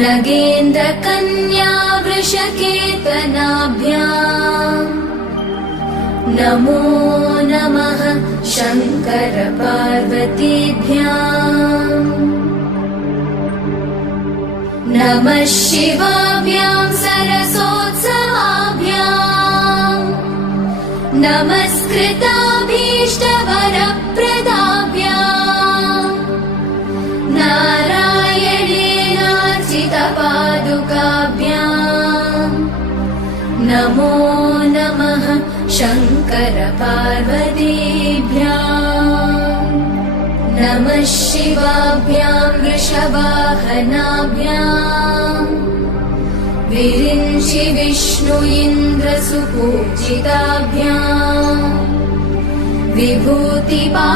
नगेन्द्रकन्या वृषकेतनाभ्याम् नमो नमः शङ्कर पार्वतीभ्याम् नमः शिवाभ्याम् सरसोत्सवाभ्याम् नमस्कृताभीष्टवरप्रदाभ्याम् नारायणेनार्चितपादुकाभ्याम् नमो नमः शङ्कर पार्वतीभ्याम् नमः शिवाभ्याम् वृषवाहनाभ्याम् विरिञ्चि विष्णु इन्द्रसुपूजिताभ्याम् विभूतिपाटीरविलेपना